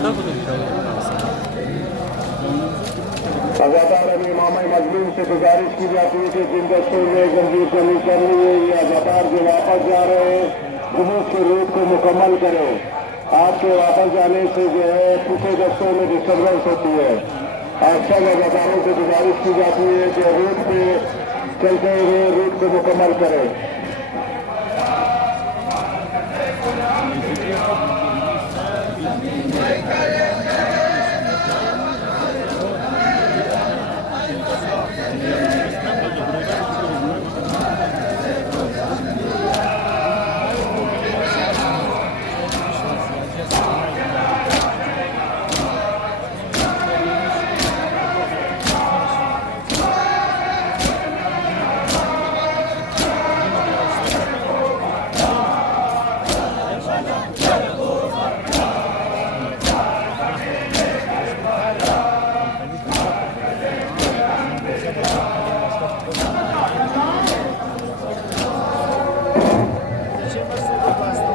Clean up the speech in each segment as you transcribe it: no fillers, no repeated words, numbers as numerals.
लगातार अभी इमाम मजलूम से गुजारिश की जाती है कि जिन दस्तों ने जंजीर कमी कर ली है या लगातार जो वापस जा रहे हैं जुलूस के रूट को मुकम्मल करें। आपके वापस जाने से जो है पीछे दस्तों में डिस्टर्बेंस होती है। आप सब लगातारों से गुजारिश की जाती है कि रूट पे चलते हुए रूट को मुकम्मल करें।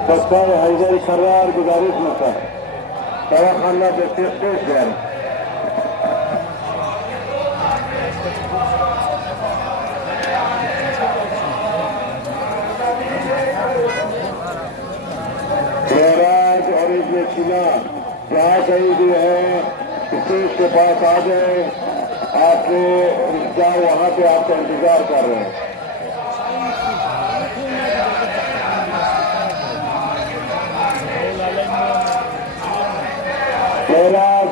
Başkan Haydar Sarrar गुजारिश होता है दवाखाना पेश जाए। महराज और इसमें चीना जहाँ कहीं भी है स्टेज के पास आ जाए, आपको जाओ वहाँ पे आपका इंतजार कर रहे हैं। मेराज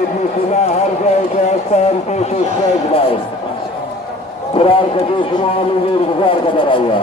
इब्न सिना हर जगह के स्थान पे स्टेज लाइन फिरार कभी सुना मुझे इंतजार कर रहा हुआ।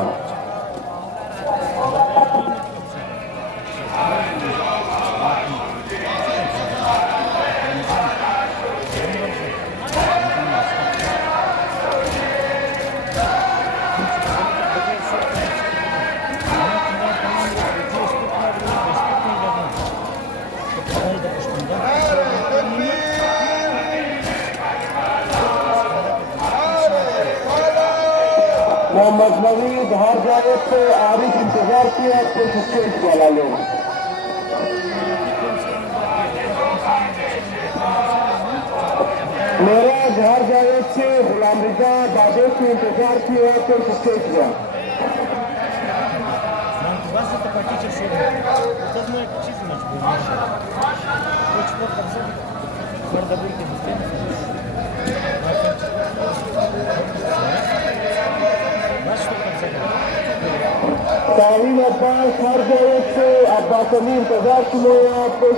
मोहम्मद नवीद हर जगह पे आरिफ इंतजार किया तो स्टेज वाला लोग मेरा हर जगह से गुलाम रिजा बाबू से इंतजार किया तो स्टेज का तालीम अब्बास हर जगह से अब्बास अली इंतजार किए आपको